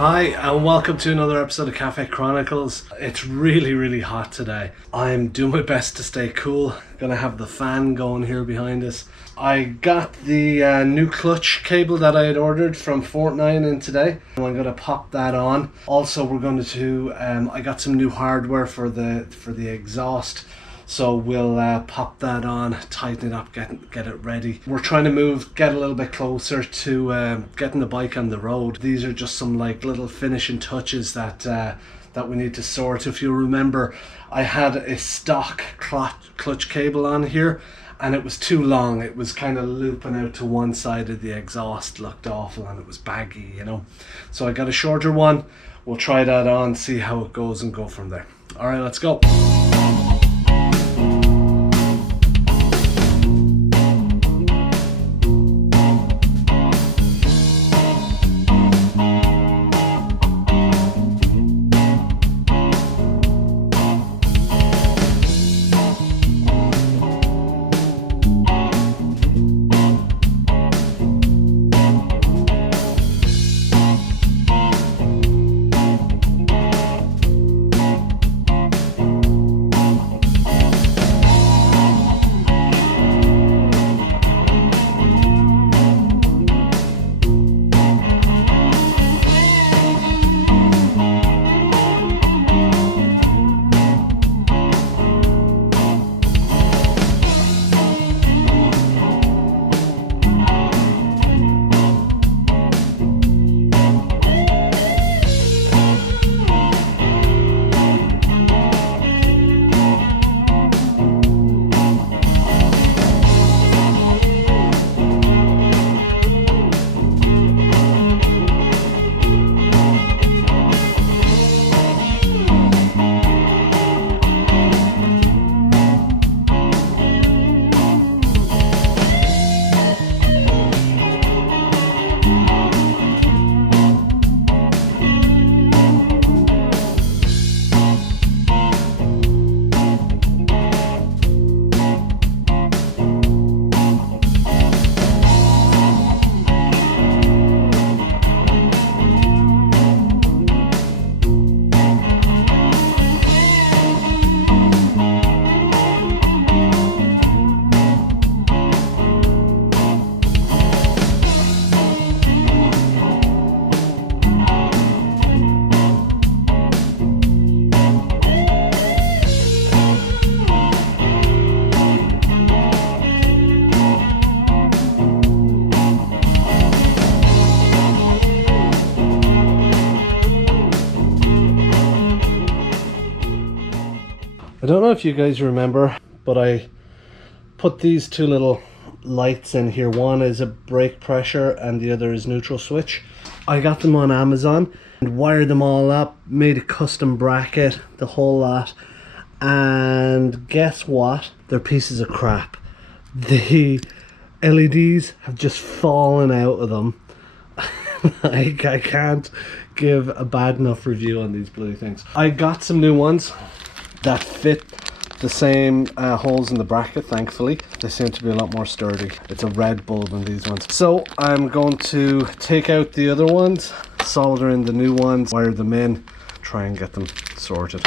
Hi and welcome to another episode of Cafe Chronicles. It's really hot today. I'm doing my best to stay cool. Gonna have the fan going here behind us. I got the new clutch cable that I had ordered from Fortnite in today. I'm gonna pop that on. Also we're going to I got some new hardware for the exhaust. So we'll pop that on, tighten it up, get it ready. We're trying to get a little bit closer to getting the bike on the road. These are just some like little finishing touches that we need to sort. If you remember, I had a stock clutch cable on here and it was too long. It was kind of looping out to one side of the exhaust, looked awful, and it was baggy, you know. So I got a shorter one. We'll try that on, see how it goes and go from there. All right, let's go. I don't know if you guys remember, but I put these two little lights in here. One is a brake pressure and the other is neutral switch. I got them on Amazon and wired them all up, made a custom bracket, the whole lot. And guess what? They're pieces of crap. The LEDs have just fallen out of them. I can't give a bad enough review on these bloody things. I got some new ones that fit the same holes in the bracket, thankfully. They seem to be a lot more sturdy. It's a red bulb in these ones. So I'm going to take out the other ones, solder in the new ones, wire them in, try and get them sorted.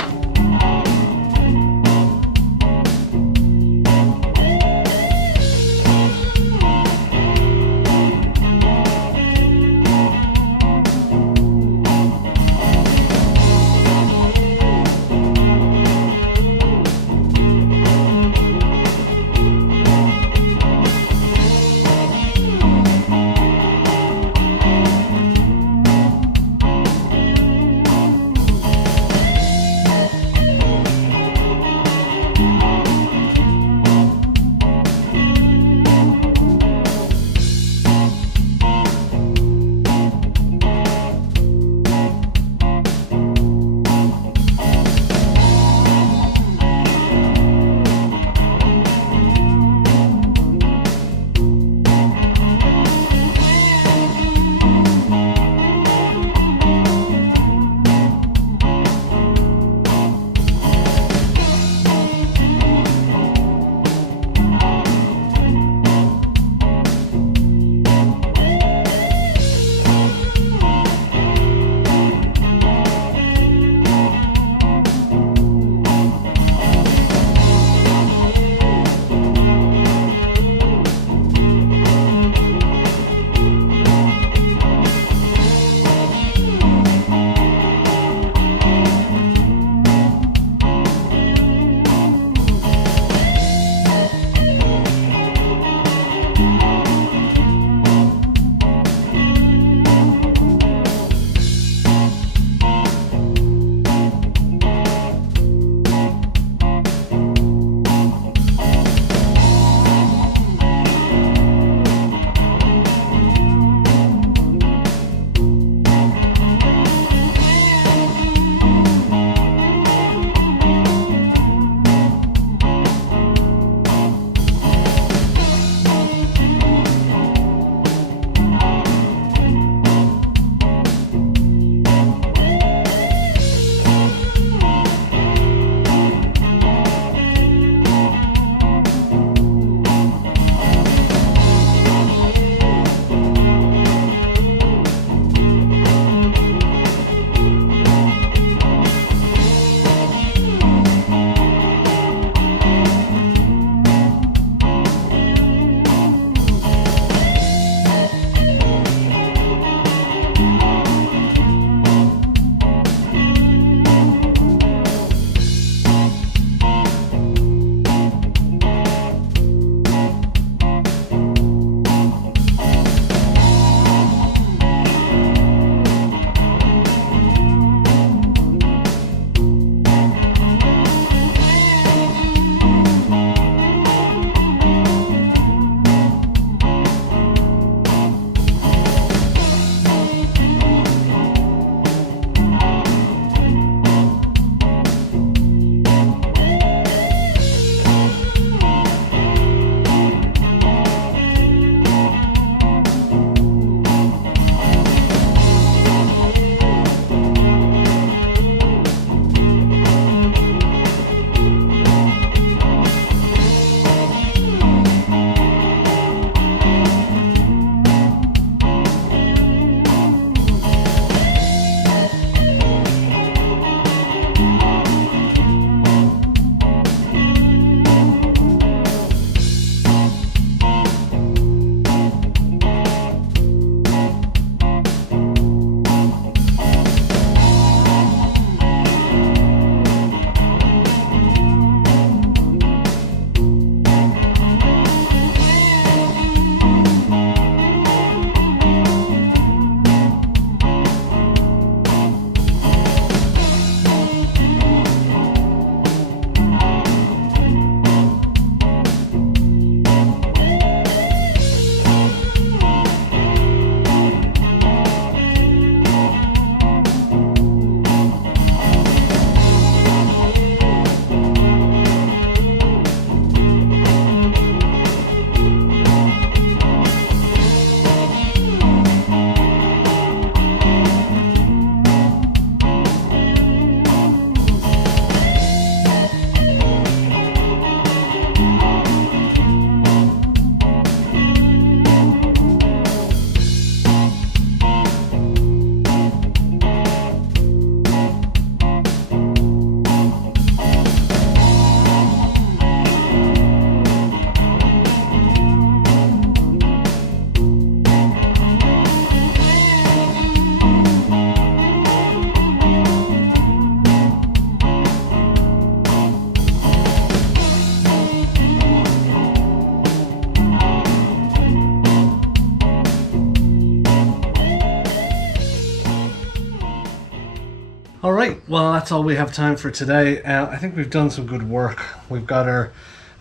Alright, well that's all we have time for today. I think we've done some good work. We've got our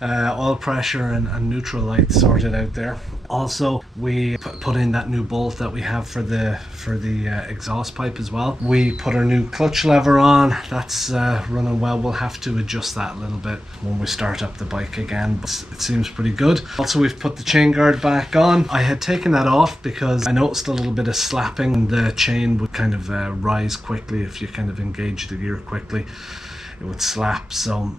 oil pressure and neutral light sorted out there. Also, we put in that new bolt that we have for the exhaust pipe as well. We put our new clutch lever on. That's running well. We'll have to adjust that a little bit when we start up the bike again, but it seems pretty good. Also, we've put the chain guard back on. I had taken that off because I noticed a little bit of slapping. The chain would kind of rise quickly if you kind of engage the gear quickly. It would slap, so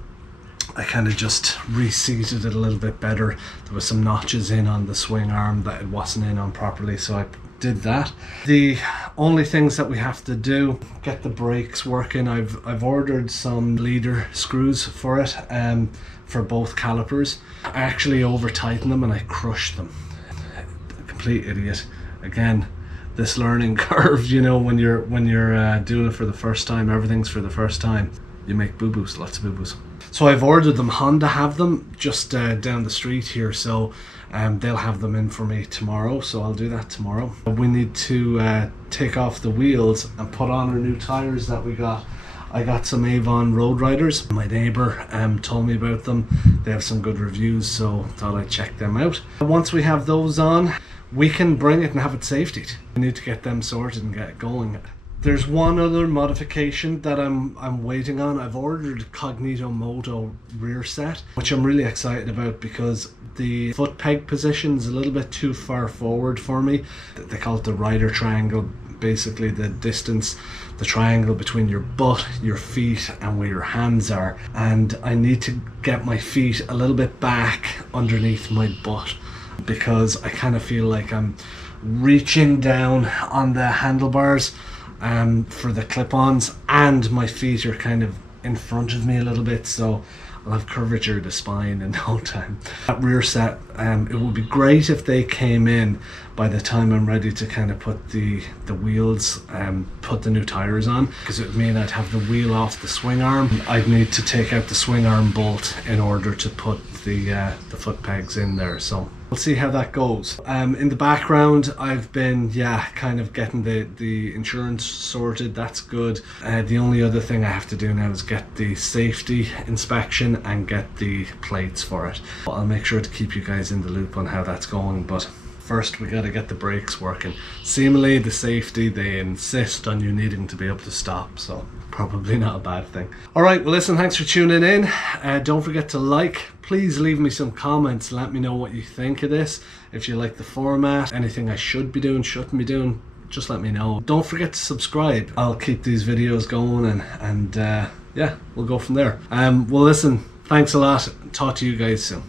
I kind of just reseated it a little bit better. There was some notches in on the swing arm that it wasn't in on properly, so I did that. The only things that we have to do, get the brakes working. I've ordered some leader screws for it, for both calipers. I actually over tightened them and I crushed them. Complete idiot. Again, this learning curve, you know, when you're doing it for the first time, everything's for the first time. You make boo-boos, lots of boo-boos. So I've ordered them. Honda have them just down the street here, so they'll have them in for me tomorrow, so I'll do that tomorrow. We need to take off the wheels and put on our new tires that we got. I got some Avon Road Riders. My neighbour told me about them. They have some good reviews, so thought I'd check them out. Once we have those on, we can bring it and have it safetied. We need to get them sorted and get it going. There's one other modification that I'm waiting on. I've ordered Cognito Moto rear set, which I'm really excited about because the foot peg position is a little bit too far forward for me. They call it the rider triangle, basically the distance, the triangle between your butt, your feet, and where your hands are. And I need to get my feet a little bit back underneath my butt because I kind of feel like I'm reaching down on the handlebars for the clip-ons, and my feet are kind of in front of me a little bit, so I'll have curvature of the spine in no time. That rear set, it would be great if they came in by the time I'm ready to kind of put the wheels, put the new tires on, because it would mean I'd have the wheel off the swing arm. I'd need to take out the swing arm bolt in order to put the foot pegs in there, so we'll see how that goes. In the background, I've been kind of getting the insurance sorted. That's good. The only other thing I have to do now is get the safety inspection and get the plates for it. I'll make sure to keep you guys in the loop on how that's going, but first we got to get the brakes working. Seemingly the safety, they insist on you needing to be able to stop, so probably not a bad thing. Alright, well listen, thanks for tuning in. Don't forget to like. Please leave me some comments, let me know what you think of this. If you like the format, anything I should be doing, shouldn't be doing, just let me know. Don't forget to subscribe. I'll keep these videos going and yeah, we'll go from there. Well listen, thanks a lot. Talk to you guys soon.